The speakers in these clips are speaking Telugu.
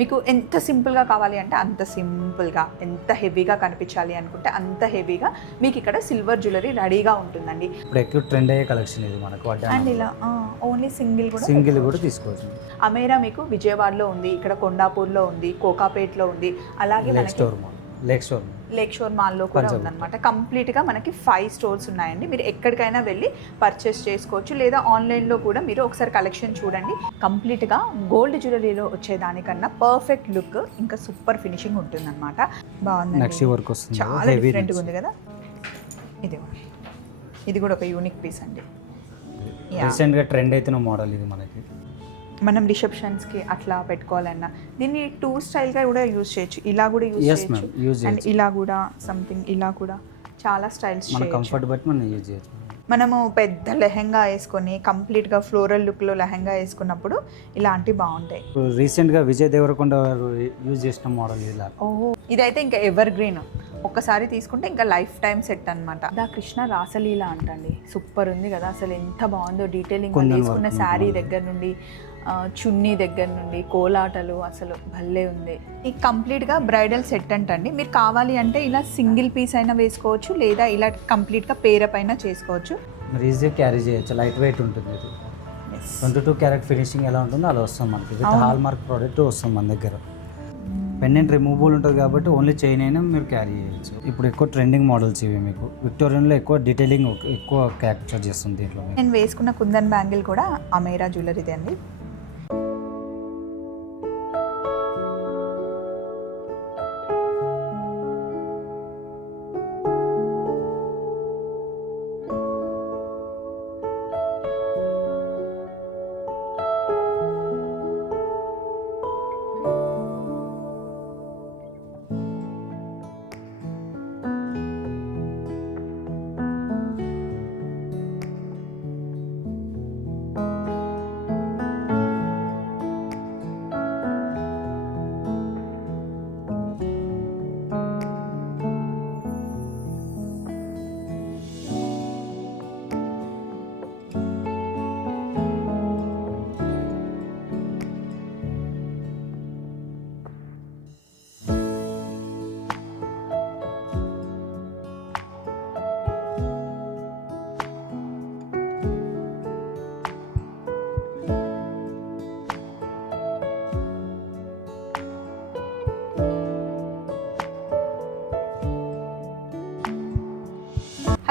మీకు ఎంత సింపుల్గా కావాలి అంటే అంత సింపుల్గా, ఎంత హెవీగా కనిపించాలి అనుకుంటే అంత హెవీగా మీకు ఇక్కడ సిల్వర్ జ్యువెలరీ రెడీగా ఉంటుందండి. ఇప్పుడు ఎక్కువ ట్రెండ్ అయ్యే కలెక్షన్ ఇది మనకు. అండ్ ఇలా ఓన్లీ సింగిల్ కూడా తీసుకోవచ్చు. అమేరా మీకు విజయవాడలో ఉంది, ఇక్కడ కొండాపూర్లో ఉంది, కోకాపేట్లో ఉంది, అలాగే లేక్ షోర్ మాల్లో కూడా ఉందన్నమాట. కంప్లీట్గా మనకి 5 స్టోర్స్ ఉన్నాయండి. మీరు ఎక్కడికైనా వెళ్ళి పర్చేస్ చేసుకోవచ్చు, లేదా ఆన్లైన్లో కూడా మీరు ఒకసారి కలెక్షన్ చూడండి. కంప్లీట్గా గోల్డ్ జ్యువెలరీలో వచ్చేదానికన్నా పర్ఫెక్ట్ లుక్, ఇంకా సూపర్ ఫినిషింగ్ ఉంటుందన్నమాట. బాగుంది, చాలా డిఫరెంట్గా ఉంది కదా. ఇది కూడా ఒక యూనిక్ పీస్ అండి. రీసెంట్గా ట్రెండ్ అవుతున్న మోడల్ ఇది మనకి. మనం రిసెప్షన్స్కి అట్లా పెట్టుకోవాలన్నా దీన్ని 2 స్టైల్గా కూడా యూజ్ చేయొచ్చు. ఇలా కూడా యూజ్ చేయొచ్చు, అండ్ ఇలా కూడా సంథింగ్, ఇలా కూడా చాలా స్టైల్స్ కంఫర్ట్ బట్టి మనం యూజ్ చేయొచ్చు. మనము పెద్ద లెహెంగా వేసుకొని కంప్లీట్గా ఫ్లోరల్ లుక్లో లెహెంగా వేసుకున్నప్పుడు ఇలాంటివి బాగుంటాయి. రీసెంట్గా విజయ్ దేవరకొండ గారు యూజ్ చేసిన మోడల్ ఇలా. ఇదైతే ఇంకా ఎవర్ గ్రీన్, ఒక్కసారి తీసుకుంటే ఇంకా లైఫ్ టైం సెట్ అనమాట. దా కృష్ణ రాసలీల అంటండి, సూపర్ ఉంది కదా అసలు, ఎంత బాగుందో డీటెయిలింగ్. తీసుకున్న శారీ దగ్గర నుండి చున్నీ దగ్గర నుండి కోలాటలు అసలు భలే ఉంది. ఈ కంప్లీట్గా బ్రైడల్ సెట్ అంటండి. మీరు కావాలి అంటే ఇలా సింగిల్ పీస్ అయినా వేసుకోవచ్చు, లేదా ఇలా కంప్లీట్గా పేరప్ అయినా చేసుకోవచ్చు. మీరు ఈజీగా క్యారీ చేయొచ్చు, లైట్ వెయిట్ ఉంటుంది. ఇది 22 క్యారెట్ ఫినిషింగ్ ఎలా ఉంటుందో అలా వస్తుంది మనకి. విత్ హాల్ మార్క్ ప్రోడక్ట్ వస్తుంది మన దగ్గర. పెండెంట్ రిమూవబుల్ ఉంటుంది కాబట్టి ఓన్లీ చైన్ అయినా మీరు క్యారీ చేయొచ్చు. ఇప్పుడు ఎక్కువ ట్రెండింగ్ మోడల్స్ ఇవి. మీకు విక్టోరియన్లో ఎక్కువ డీటెయిలింగ్ ఎక్కువ క్యాప్చర్ చేస్తుంది దీంట్లో. నేను వేసుకున్న కుందన్ బ్యాంగిల్ కూడా అమేరా జ్యువెలరీదే అండి.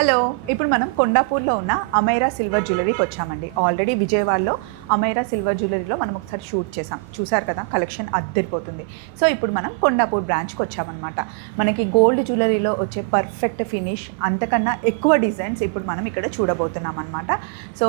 హలో, ఇప్పుడు మనం కొండాపూర్లో ఉన్న అమైరా సిల్వర్ జ్యువెలరీకి వచ్చామండి. ఆల్రెడీ విజయవాడలో అమైరా సిల్వర్ జ్యువెలరీలో మనం ఒకసారి షూట్ చేసాం, చూసారు కదా, కలెక్షన్ అద్దరిపోతుంది. సో ఇప్పుడు మనం కొండాపూర్ బ్రాంచ్కి వచ్చామన్నమాట. మనకి గోల్డ్ జ్యువెలరీలో వచ్చే పర్ఫెక్ట్ ఫినిష్, అంతకన్నా ఎక్కువ డిజైన్స్ ఇప్పుడు మనం ఇక్కడ చూడబోతున్నాం అనమాట. సో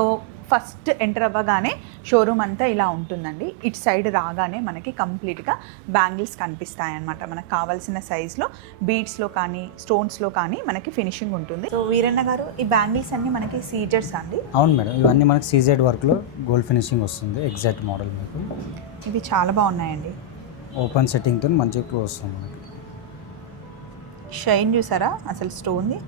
ఫస్ట్ ఎంటర్ అవ్వగానే షోరూమ్ అంతా ఇలా ఉంటుందండి. ఇటు సైడ్ రాగానే మనకి కంప్లీట్గా బ్యాంగిల్స్ కనిపిస్తాయి అన్నమాట. మనకు కావాల్సిన సైజులో బీడ్స్లో కానీ స్టోన్స్లో కానీ మనకి ఫినిషింగ్ ఉంటుంది. సో వీరన్న గారు, ఈ బ్యాంగిల్స్ అన్నీ మనకి సీజర్స్ అండి? అవును మేడం, ఇవన్నీ మనకి సీజెడ్ వర్క్లో గోల్డ్ ఫినిషింగ్ వస్తుంది. ఎగ్జాక్ట్ మోడల్ మీకు. ఇవి చాలా బాగున్నాయండి. ఓపెన్ సెట్టింగ్తో మంచిగా క్లోజ్ వస్తుంది మనకి. షైన్ చూసారా అసలు స్టోన్ది.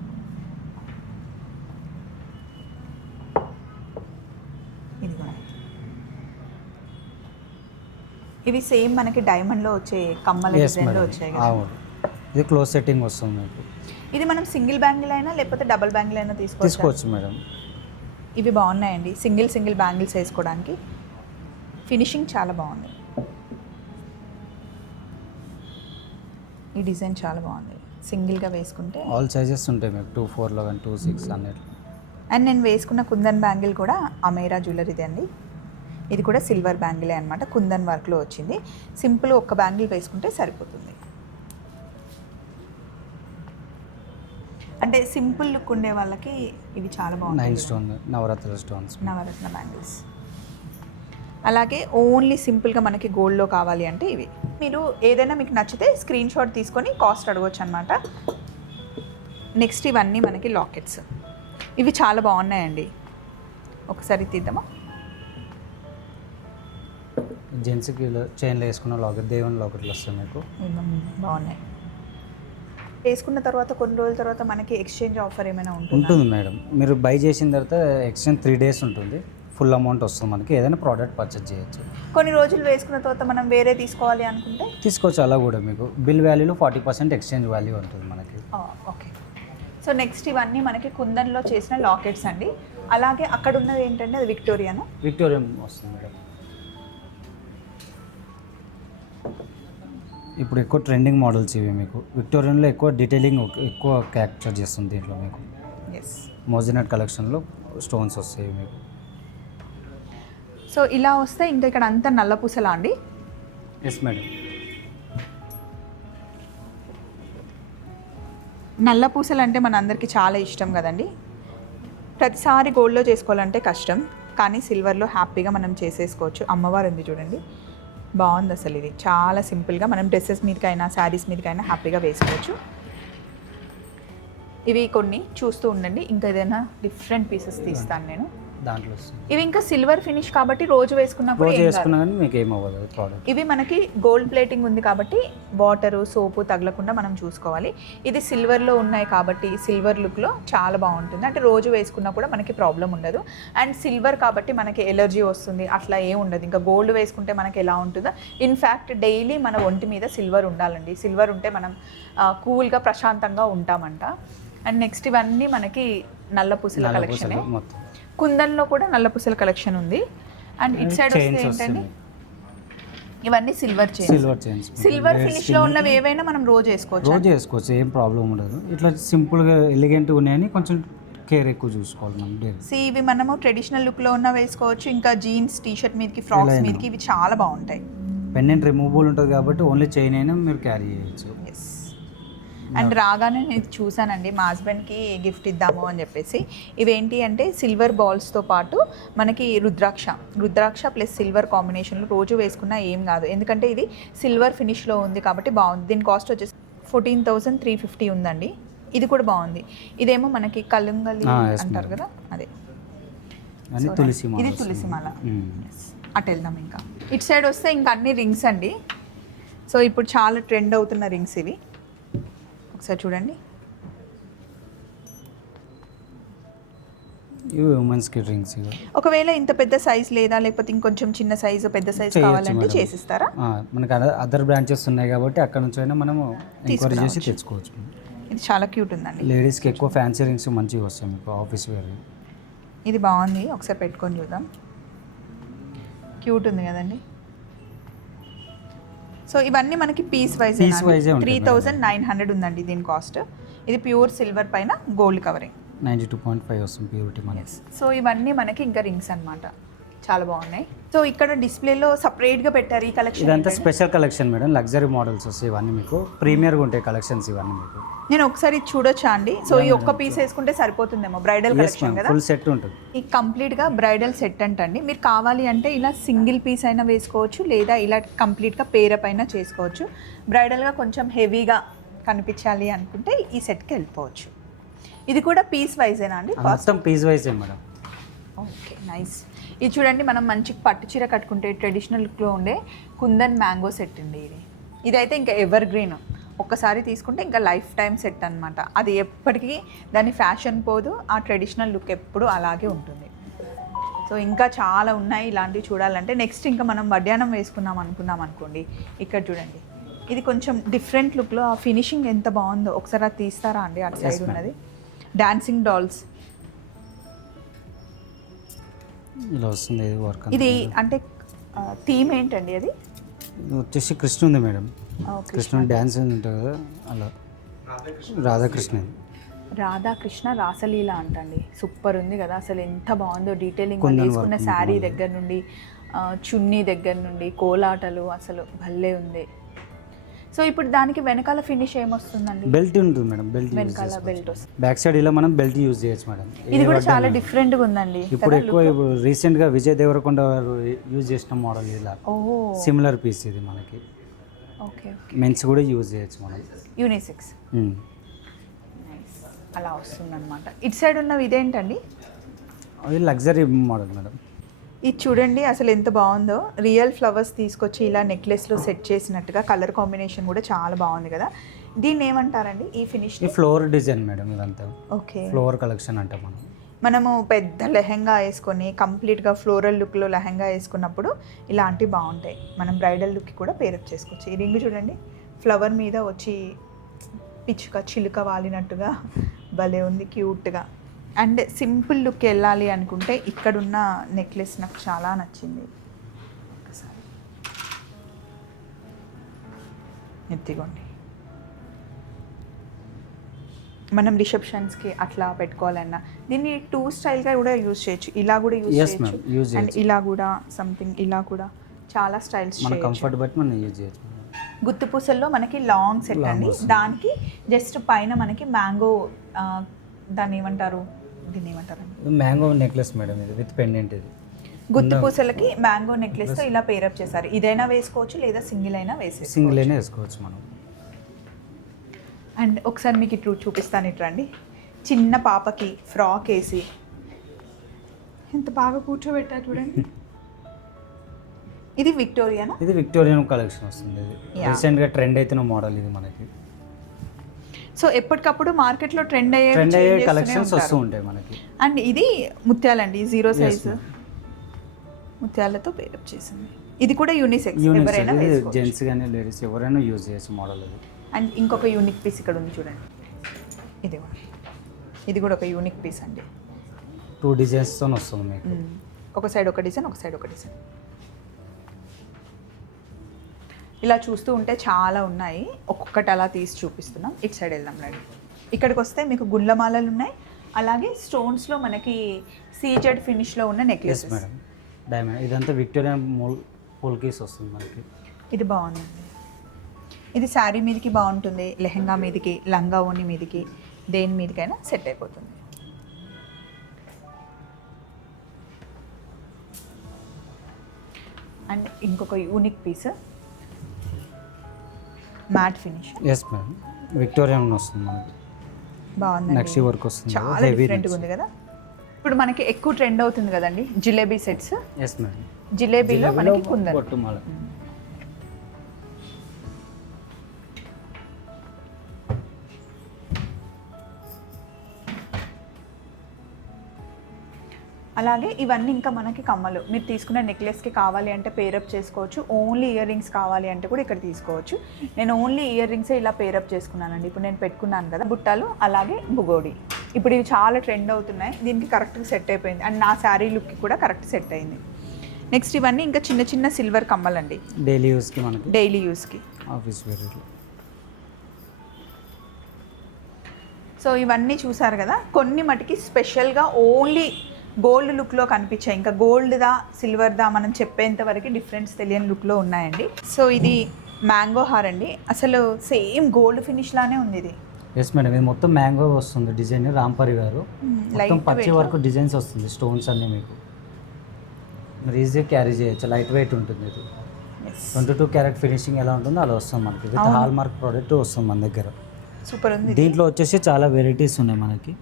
ఇవి సేమ్ మనకి డైమండ్లో వచ్చే కమ్మల డిజైన్లో వచ్చాయి కదా. ఇది క్లోజ్ సెట్టింగ్ వస్తుంది మీకు. ఇది మనం సింగిల్ బ్యాంగిల్ అయినా లేకపోతే డబుల్ బ్యాంగిల్ అయినా తీసుకోవచ్చు మేడం. ఇవి బాగున్నాయండి, సింగిల్ బ్యాంగిల్స్ వేసుకోవడానికి. ఫినిషింగ్ చాలా బాగుంది. ఈ డిజైన్ చాలా బాగుంది, సింగిల్గా వేసుకుంటే. ఆల్ సైజెస్ ఉంటాయి మీకు, 2-4 11 2-6 అన్నిట్లో. అండ్ నేను వేసుకున్న కుందన్ బ్యాంగిల్ కూడా అమేరా జ్యువెలరీదే అండి. ఇది కూడా సిల్వర్ బ్యాంగిలే అనమాట, కుందన్ వర్క్లో వచ్చింది. సింపుల్ ఒక్క బ్యాంగిల్ వేసుకుంటే సరిపోతుంది. అంటే సింపుల్ లుక్ ఉండే వాళ్ళకి ఇవి చాలా బాగుంటాయి. 9 స్టోన్ నవరత్న బ్యాంగిల్స్. అలాగే ఓన్లీ సింపుల్గా మనకి గోల్డ్లో కావాలి అంటే ఇవి. మీరు ఏదైనా మీకు నచ్చితే స్క్రీన్ షాట్ తీసుకొని కాస్ట్ అడగవచ్చు అనమాట. నెక్స్ట్ ఇవన్నీ మనకి లాకెట్స్. ఇవి చాలా బాగున్నాయండి, ఒకసారి తీద్దామా. జెంట్స్కి చైన్లో వేసుకున్న లాకెట్, దేవుని లాకెట్లు వస్తాయి మీకు. బాగున్నాయి. వేసుకున్న తర్వాత కొన్ని రోజుల తర్వాత మనకి ఎక్స్చేంజ్ ఆఫర్ ఏమైనా ఉంటుంది మేడం. మీరు బై చేసిన తర్వాత ఎక్స్చేంజ్ 3 days ఉంటుంది. ఫుల్ అమౌంట్ వస్తుంది మనకి. ఏదైనా ప్రోడక్ట్ పర్చేజ్ చేయొచ్చు. కొన్ని రోజులు వేసుకున్న తర్వాత మనం వేరే తీసుకోవాలి అనుకుంటే తీసుకోవచ్చు. అలా కూడా మీకు బిల్ వాల్యూలో 40% ఎక్స్చేంజ్ వాల్యూ ఉంటుంది మనకి. ఓకే. సో నెక్స్ట్ ఇవన్నీ మనకి కుందన్లో చేసిన లాకెట్స్ అండి. అలాగే అక్కడ ఉన్నది ఏంటంటే అది విక్టోరియన్ వస్తుంది మేడం. ఇప్పుడు ఎక్కువ ట్రెండింగ్ మోడల్స్ ఇవి మీకు. విక్టోరియన్లో ఎక్కువ డీటెయిలింగ్ ఎక్కువ క్యాప్చర్ చేస్తుంది దీంట్లో మీకు. ఎస్. మోజినట్ కలెక్షన్లో స్టోన్స్ వస్తాయి మీకు. సో ఇలా వస్తే ఇంకా ఇక్కడ అంతా నల్ల పూసలా అండి? Yes madam. నల్ల పూసలు అంటే మన అందరికీ చాలా ఇష్టం కదండి. ప్రతిసారి గోల్డ్లో చేసుకోవాలంటే కష్టం, కానీ సిల్వర్లో హ్యాపీగా మనం చేసేసుకోవచ్చు. అమ్మవారు ఉంది చూడండి, బాగుంది అసలు. ఇది చాలా సింపుల్గా మనం డ్రెస్సెస్ మీదకైనా శారీస్ మీదకైనా హ్యాపీగా వేసుకోవచ్చు. ఇవి కొన్ని చూస్తూ ఉండండి, ఇంకా ఏదైనా డిఫరెంట్ పీసెస్ తీస్తాను నేను. దాంట్లో వస్తుంది. ఇవి ఇంకా సిల్వర్ ఫినిష్ కాబట్టి రోజు వేసుకున్నా కూడా రోజు ఏం వేసుకున్నా కాదు. కానీ మీకు ఏమవ్వదు ప్రోడక్ట్. ఇవి మనకి గోల్డ్ ప్లేటింగ్ ఉంది కాబట్టి వాటరు సోపు తగలకుండా మనం చూసుకోవాలి. ఇది సిల్వర్లో ఉన్నాయి కాబట్టి సిల్వర్ లుక్లో చాలా బాగుంటుంది. అంటే రోజు వేసుకున్నా కూడా మనకి ప్రాబ్లం ఉండదు. అండ్ సిల్వర్ కాబట్టి మనకి ఎలర్జీ వస్తుంది అట్లా ఏం ఉండదు. ఇంకా గోల్డ్ వేసుకుంటే మనకి ఎలా ఉంటుందో, ఇన్ఫ్యాక్ట్ డైలీ మన ఒంటి మీద సిల్వర్ ఉండాలండి. సిల్వర్ ఉంటే మనం కూల్గా ప్రశాంతంగా ఉంటామంట. అండ్ నెక్స్ట్ ఇవన్నీ మనకి నల్ల పూసల కలెక్షన్. మొత్తం కుందన్లో కూడా నల్ల పూసల కలెక్షన్ ఉంది. అండ్ ఇట్ సైడ్ వస్తే ఏంటండి, ఇవన్నీ సిల్వర్ చైన్స్. సిల్వర్ ఫినిష్ లో ఉన్నవి ఏవైనా మనం రోజు వేసుకోవచ్చు. ఏం ప్రాబ్లం ఉండదు. ఇట్లా సింపుల్గా ఎలిగెంట్గా ఉన్నాయని కొంచెం కేర్ ఎక్కువ చూసుకోవాలి మనం. ఇవి మనము ట్రెడిషనల్ లుక్ లో ఉన్న వేసుకోవచ్చు. ఇంకా జీన్స్ టీషర్ట్ మీదకి ఫ్రాక్స్ మీదకి ఇవి చాలా బాగుంటాయి. పెండెంట్ రిమూవబుల్ ఉంటుంది కాబట్టి ఓన్లీ చైన్ అయినా మీరు క్యారీ చేయొచ్చు. అండ్ రాగానే నేను చూసానండి, మా హస్బెండ్కి గిఫ్ట్ ఇద్దాము అని చెప్పేసి. ఇవేంటి అంటే సిల్వర్ బాల్స్తో పాటు మనకి రుద్రాక్ష ప్లస్ సిల్వర్ కాంబినేషన్లో రోజు వేసుకున్నా ఏం కాదు, ఎందుకంటే ఇది సిల్వర్ ఫినిష్లో ఉంది కాబట్టి బాగుంది. దీని కాస్ట్ వచ్చేసి 14,350 ఉందండి. ఇది కూడా బాగుంది. ఇదేమో మనకి కలుంగలి అంటారు కదా, అదే ఇది తులసిమాల. అటు వెళ్దాం. ఇంకా ఇటు సైడ్ వస్తే ఇంకా అన్ని రింగ్స్ అండి. సో ఇప్పుడు చాలా ట్రెండ్ అవుతున్న రింగ్స్ ఇవి. ఒకసారి చూడండి, ఇవి ఉమెన్స్ కి రింగ్స్. ఒకవేళ ఇంత పెద్ద సైజ్ లేదా లేకపోతే ఇంకొంచెం చిన్న సైజు పెద్ద సైజ్ కావాలంటే చేసిస్తారా? మనకి అదర్ బ్రాంచెస్ ఉన్నాయి కాబట్టి అక్కడ నుంచి అయినా మనం ఎంక్వైరీ చేసి తెచ్చుకోవచ్చు. ఇది చాలా క్యూట్ ఉందండి. లేడీస్కి ఎక్కువ ఫ్యాన్సీ రింగ్స్ మంచిగా వస్తాయి మీకు ఆఫీస్ వేర్. ఇది బాగుంది, ఒకసారి పెట్టుకొని చూద్దాం. క్యూట్ ఉంది కదండి. సో ఇవన్నీ మనకి పీస్ వైజ్ 3,900 ఉందండి దీని కాస్ట్. ఇది ప్యూర్ సిల్వర్ పైన గోల్డ్ కవరింగ్. 92.5 వస్తుంది ప్యూరిటీ మనకి. సో ఇవన్నీ మనకి ఇంకా రింగ్స్ అన్నమాట, చాలా బాగున్నాయి. సో ఇక్కడ డిస్ప్లేలో సపరేట్గా పెట్టారు ఈ కలెక్షన్. ఇదంతా special collection madam, luxury models వస్తాయి ఇవన్నీ మీకు. ప్రీమియర్గా ఉంటాయి కలెక్షన్స్ ఇవన్నీ మీకు. నేను ఒకసారి చూడొచ్చా అండి? సో ఈ ఒక్క పీస్ వేసుకుంటే సరిపోతుందేమో. బ్రైడల్ కలెక్షన్ కదా, ఫుల్ సెట్ ఉంటుంది. ఈ కంప్లీట్గా బ్రైడల్ సెట్ అంటండి. మీరు కావాలి అంటే ఇలా సింగిల్ పీస్ అయినా వేసుకోవచ్చు, లేదా ఇలా కంప్లీట్గా పేరప్ అయినా చేసుకోవచ్చు. బ్రైడల్గా కొంచెం హెవీగా కనిపించాలి అనుకుంటే ఈ సెట్కి వెళ్ళిపోవచ్చు. ఇది కూడా పీస్ వైజేనా అండి? మొత్తం పీస్ వైజే మేడం. Okay, nice. ఇది చూడండి, మనం మంచి పట్టు చీర కట్టుకుంటే ట్రెడిషనల్ లుక్లో ఉండే కుందన్ మ్యాంగో సెట్ అండి ఇది. ఇదైతే ఇంకా ఎవర్ గ్రీన్, ఒక్కసారి తీసుకుంటే ఇంకా లైఫ్ టైం సెట్ అనమాట. అది ఎప్పటికీ దాని ఫ్యాషన్ పోదు, ఆ ట్రెడిషనల్ లుక్ ఎప్పుడు అలాగే ఉంటుంది. సో ఇంకా చాలా ఉన్నాయి ఇలాంటివి చూడాలంటే. నెక్స్ట్ ఇంకా మనం వడ్డానం వేసుకున్నాం అనుకోండి, ఇక్కడ చూడండి, ఇది కొంచెం డిఫరెంట్ లుక్లో ఆ ఫినిషింగ్ ఎంత బాగుందో ఒకసారి అది తీస్తారా అండి? అటు సైడ్ ఉన్నది డాన్సింగ్ డాల్స్. ఇలా వస్తుంది వర్క్. ఇది అంటే థీమ్ ఏంటండి? అది వచ్చేసి కృష్ణుంది మేడం. కృష్ణుడు డ్యాన్స్ ఉంటుంది కదా, అలా రాధాకృష్ణ రాసలీల అంటండి. సూపర్ ఉంది కదా అసలు, ఎంత బాగుందో డీటెయిలింగ్. వేసుకున్న శారీ దగ్గర నుండి చున్నీ దగ్గర నుండి కోలాటలు అసలు భలే ఉంది. సో ఇప్పుడు దానికి వెనకాల ఫినిష్ ఏమొస్తుందండి? బెల్ట్ ఉంటుంది మేడం. వెనకాల బెల్ట్ వస్తుంది. బ్యాక్ సైడ్ ఇలా మనం బెల్ట్ యూజ్ చేయొచ్చు మేడం. ఇది కూడా చాలా డిఫరెంట్గా ఉందండి. ఇప్పుడు ఎక్కువ రీసెంట్గా విజయ్ దేవరకొండ గారు యూజ్ చేసిన మోడల్ ఇలా సిమిలర్ పీస్ ఇది మనకి. ఓకే, మెన్స్ కూడా యూజ్ చేయొచ్చు మనం. యూనిసెక్స్ అలా వస్తుందన్నమాట. ఇటు సైడ్ ఉన్నవి ఇదేంటండి? అది లగ్జరీ మోడల్ మేడం. ఇది చూడండి అసలు ఎంత బాగుందో. రియల్ ఫ్లవర్స్ తీసుకొచ్చి ఇలా నెక్లెస్లో సెట్ చేసినట్టుగా, కలర్ కాంబినేషన్ కూడా చాలా బాగుంది కదా. దీన్ని ఏమంటారండి ఈ ఫినిష్? ఈ ఫ్లోర్ డిజైన్ మేడం ఇదంతా. ఓకే, ఫ్లోర్ కలెక్షన్ అంటే మనం మనము పెద్ద లెహెంగా వేసుకొని కంప్లీట్గా ఫ్లోరల్ లుక్లో లెహెంగా వేసుకున్నప్పుడు ఇలాంటివి బాగుంటాయి. మనం బ్రైడల్ లుక్కి కూడా పేరప్ చేసుకోవచ్చు. ఈ రింగ్ చూడండి, ఫ్లవర్ మీద వచ్చి పిచ్చుక చిలుక వాలినట్టుగా భలే ఉంది, క్యూట్గా. అండ్ సింపుల్ లుక్ వెళ్ళాలి అనుకుంటే ఇక్కడున్న నెక్లెస్ నాకు చాలా నచ్చింది. ఒకసారి ఎత్తిగోండి, మనం రిసెప్షన్స్కి అట్లా పెట్టుకోవాలన్నా దీన్ని 2 స్టైల్గా కూడా యూజ్ చేయొచ్చు. ఇలా కూడా యూజ్ చేయొచ్చు అండ్ ఇలా కూడా సంథింగ్ ఇలా కూడా చాలా స్టైల్స్ మన కంఫర్ట్ బట్టి మనం యూజ్ చేయొచ్చు. గుత్తి పూసల్లో మనకి లాంగ్ సెట్ అండి, దానికి జస్ట్ పైన మనకి మ్యాంగో, దాన్ని ఏమంటారు, దీన్ని ఏమంటారండి, మ్యాంగో నెక్లెస్ మేడం ఇది విత్ పెండెంట్. ఇది గుత్తి పూసలకి మ్యాంగో నెక్లెస్తో ఇలా పేరప్ చేశారు. ఇదైనా వేసుకోవచ్చు లేదా సింగిల్ అయినా వేసేసుకోవచ్చు. సింగిల్ అయినా వేసుకోవచ్చు మనం. అండ్ ఒకసారి మీకు ఇట్లా చూపిస్తాను, ఇట్లా అండి, చిన్న పాపకి ఫ్రాక్ వేసి ఎంత బాగా కూర్చోబెట్టా చూడండి. ఇది విక్టోరియానా? ఇది విక్టోరియన్ కలెక్షన్ వస్తుంది. ఇది రీసెంట్గా ట్రెండ్ అవుతున్న మోడల్ ఇది మనకి. సో ఎప్పటికప్పుడు మార్కెట్లో ట్రెండ్ అయ్యే కలెక్షన్స్ వస్తూ ఉంటాయి మనకి. అండ్ ఇది ముత్యాలండి, 0 సైజు ముత్యాలతో పేరప్ చేసింది. ఇది కూడా యూనిసెక్స్, ఎవరైనా వేసుకోవచ్చు, జెంట్స్ కానీ లేడీస్ ఎవరైనా యూజ్ చేయొచ్చు మోడల్ ఇది. అండ్ ఇంకొక యూనిక్ పీస్ ఇక్కడ ఉంది చూడండి, ఇది కూడా ఒక యూనిక్ పీస్ అండి. 2 డిజైన్స్తో వస్తుంది మీకు. ఒక సైడ్ ఒక డిజైన్, ఒక సైడ్ ఒక డిజైన్. ఇలా చూస్తూ ఉంటే చాలా ఉన్నాయి, ఒక్కొక్కటి అలా తీసి చూపిస్తున్నాం. ఇటు సైడ్ వెళ్దాం రండి. ఇక్కడికి వస్తే మీకు గుండ్లమాలలు ఉన్నాయి, అలాగే స్టోన్స్లో మనకి సీజెడ్ ఫినిష్లో ఉన్న నెక్లెస్ మేడం. డైమండ్ ఇదంతా విక్టోరియన్ పోల్కీస్ వస్తుంది మనకి. ఇది బాగుందండి, ఇది శారీ మీదకి బాగుంటుంది, లెహెంగా మీదకి, లంగా ఓని మీదకి, దేని మీదకైనా సెట్ అయిపోతుంది. అండ్ ఇంకొక unique piece matte finish. Yes madam, Victorian వస్తుంది మనకి. బాగుంది, నక్షి వర్క్ వస్తుంది, చాలా డిఫరెంట్గా ఉంది కదా. ఇప్పుడు మనకి ఎక్కువ ట్రెండ్ అవుతుంది కదండి జిలేబీ సెట్స్. ఎస్ మేడం, జిలేబీలో మనకి కుందన్ పొట్టుమాల. అలాగే ఇవన్నీ ఇంకా మనకి కమ్మలు, మీరు తీసుకున్న నెక్లెస్కి కావాలి అంటే పేరప్ చేసుకోవచ్చు. ఓన్లీ ఇయర్ రింగ్స్ కావాలి అంటే కూడా ఇక్కడ తీసుకోవచ్చు. నేను ఓన్లీ ఇయర్ రింగ్సే ఇలా పేరప్ చేసుకున్నానండి. ఇప్పుడు నేను పెట్టుకున్నాను కదా బుట్టాలు, అలాగే బుగోడి. ఇప్పుడు ఇవి చాలా ట్రెండ్ అవుతున్నాయి, దీనికి కరెక్ట్గా సెట్ అయిపోయింది. అండ్ నా శారీ లుక్కి కూడా కరెక్ట్ సెట్ అయింది. నెక్స్ట్ ఇవన్నీ ఇంకా చిన్న చిన్న సిల్వర్ కమ్మలండి, డైలీ యూస్కి మనకి, డైలీ యూస్కి, ఆఫీస్ వేర్. సో ఇవన్నీ చూసారు కదా. కొన్ని మటుకి స్పెషల్గా ఓన్లీ గోల్డ్ లుక్లో కనిపించాయి, ఇంకా గోల్డ్దా సిల్వర్దా మనం చెప్పేంత వరకు డిఫరెన్స్ తెలియని లుక్లో ఉన్నాయండి. సో ఇది మ్యాంగో హార్ అండి, అసలు సేమ్ గోల్డ్ ఫినిష్ లానే ఉంది ఇది. ఎస్ మేడం, ఇది మొత్తం మ్యాంగో వస్తుంది డిజైన్. రాంపరి గారు మొత్తం పచ్చి వరకు డిజైన్స్ వస్తుంది, స్టోన్స్ అన్నీ మీకు. మీరు ఈజీగా క్యారీ చేయొచ్చు, లైట్ వెయిట్ ఉంటుంది ఇది. 22 క్యారెట్ ఫినిషింగ్ ఎలా ఉంటుందో అలా వస్తుంది మనకి. విత్ హాల్ మార్క్ ప్రోడక్ట్ వస్తుంది మన దగ్గర. సూపర్ ఉంది. దీంట్లో వచ్చేసి చాలా వెరైటీస్ ఉన్నాయి మనకి.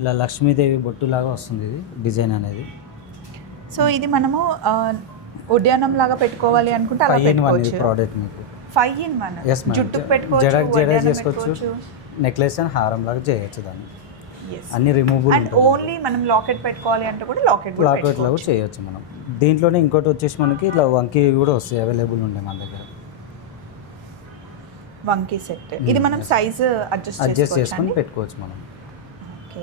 ఇలా లక్ష్మీదేవి బొట్టులాగా వస్తుంది ఇది డిజైన్ అనేది. సో ఇది మనము ఉద్యానం లాగా పెట్టుకోవాలి అనుకుంటే అలా పెట్టుకోవచ్చు. ప్రోడక్ట్ మీకు 5 in 1. ఎస్ మేడం, జుట్టుకు పెట్టుకోవచ్చు, జడ చేసుకోవచ్చు, నెక్లెస్ అండ్ హారం లాగా చేయొచ్చు దాన్ని. Yes. అన్ని రిమూవబుల్. అండ్ ఓన్లీ మనం లాకెట్ పెట్టుకోవాలి అంటే కూడా లాకెట్ లాగా చేయొచ్చు మనం. దీంట్లోనే ఇంకోటి వచ్చేసి మనకి ఇట్లా వంకీ కూడా వస్తాయి, అవైలబుల్ ఉంటాయి మన దగ్గర. వంకీ సెట్ ఇది మనం సైజ్ అడ్జస్ట్ చేసుకొని పెట్టుకోవచ్చు మనం. ఓకే,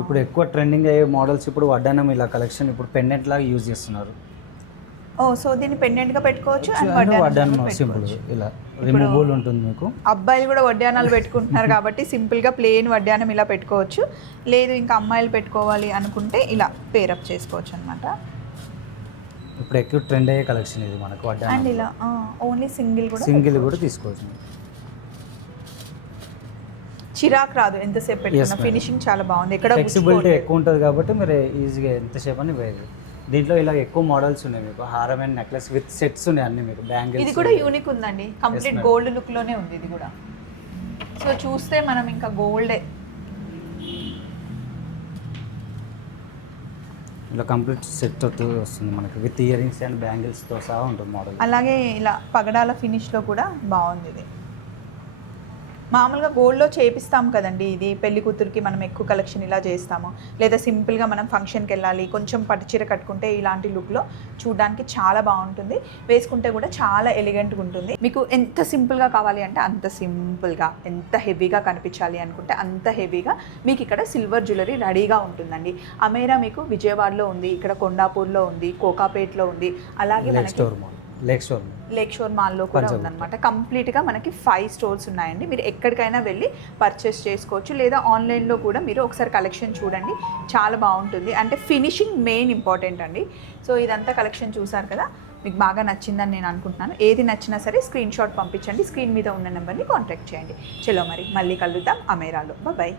ఇప్పుడు ఎక్కువ ట్రెండింగ్ అయ్యే మోడల్స్ ఇప్పుడు వడ్డానం ఇలా కలెక్షన్ ఇప్పుడు పెండెంట్ లాగా యూజ్ చేస్తున్నారు. ఓ సో దీన్ని పెండెంట్ గా పెట్టుకోవచ్చు అండ్ వడ్డానం సింపుల్ ఇలా రిమూవబుల్ ఉంటుంది మీకు. అబ్బాయిలు కూడా వడ్డానాలు పెట్టుకుంటున్నారు కాబట్టి సింపుల్ గా ప్లెయిన్ వడ్డానం ఇలా పెట్టుకోవచ్చు. లేదు ఇంకా అమ్మాయిలు పెట్టుకోవాలి అనుకుంటే ఇలా పేరప్ చేసుకోవచ్చు అన్నమాట. ఇప్పుడు ఎక్కువ ట్రెండ్ అయ్యే కలెక్షన్ ఇది మనకు వడ్డానం. అండ్ ఇలా ఓన్లీ సింగిల్ కూడా తీసుకోవచ్చు. చిరాక్ రాదు ఎంతసేపు పెట్టుకున్నా, ఫినిషింగ్ చాలా బాగుంది. ఇక్కడ ఫ్లెక్సిబిలిటీ ఎక్కువ ఉంటుంది కాబట్టి మీరు ఈజీగా ఎంతసేపు అని వేయదు. దీంట్లో ఇలా ఎక్కువ మోడల్స్ ఉన్నాయి మీకు. హారం అండ్ నెక్లెస్ విత్ సెట్స్ ఉన్నాయి అన్ని మీకు. బ్యాంగిల్స్ ఇది కూడా యూనిక్ ఉందండి, కంప్లీట్ గోల్డ్ లుక్ లోనే ఉంది ఇది కూడా. సో చూస్తే మనం ఇంకా గోల్డే. ఇలా కంప్లీట్ సెట్ వస్తుంది మనకి విత్ ఇయర్ రింగ్స్ అండ్ బ్యాంగిల్స్తో సహా ఉంటుంది మోడల్. అలాగే ఇలా పగడాల ఫినిష్లో కూడా బాగుంది ఇది. మామూలుగా గోల్డ్లో చేపిస్తాం కదండి, ఇది పెళ్లి కూతురికి మనం ఎక్కువ కలెక్షన్ ఇలా చేస్తాము, లేదా సింపుల్గా మనం ఫంక్షన్కి వెళ్ళాలి కొంచెం పట్టుచీర కట్టుకుంటే ఇలాంటి లుక్లో చూడడానికి చాలా బాగుంటుంది, వేసుకుంటే కూడా చాలా ఎలిగెంట్గా ఉంటుంది. మీకు ఎంత సింపుల్గా కావాలి అంటే అంత సింపుల్గా, ఎంత హెవీగా కనిపించాలి అనుకుంటే అంత హెవీగా మీకు ఇక్కడ సిల్వర్ జ్యువెలరీ రెడీగా ఉంటుందండి. అమేరా మీకు విజయవాడలో ఉంది, ఇక్కడ కొండాపూర్లో ఉంది, కోకాపేట్లో ఉంది, అలాగే మనకి లేక్ షోర్ మాల్లో కూడా ఉందన్నమాట. కంప్లీట్గా మనకి 5 స్టోర్స్ ఉన్నాయండి. మీరు ఎక్కడికైనా వెళ్ళి పర్చేస్ చేసుకోవచ్చు, లేదా ఆన్లైన్లో కూడా మీరు ఒకసారి కలెక్షన్ చూడండి, చాలా బాగుంటుంది. అంటే ఫినిషింగ్ మెయిన్ ఇంపార్టెంట్ అండి. సో ఇదంతా కలెక్షన్ చూసారు కదా, మీకు బాగా నచ్చిందని నేను అనుకుంటున్నాను. ఏది నచ్చినా సరే స్క్రీన్ షాట్ పంపించండి, స్క్రీన్ మీద ఉన్న నెంబర్ని కాంటాక్ట్ చేయండి. చలో మరి మళ్ళీ కలుద్దాం అమేరాలో. బాయ్.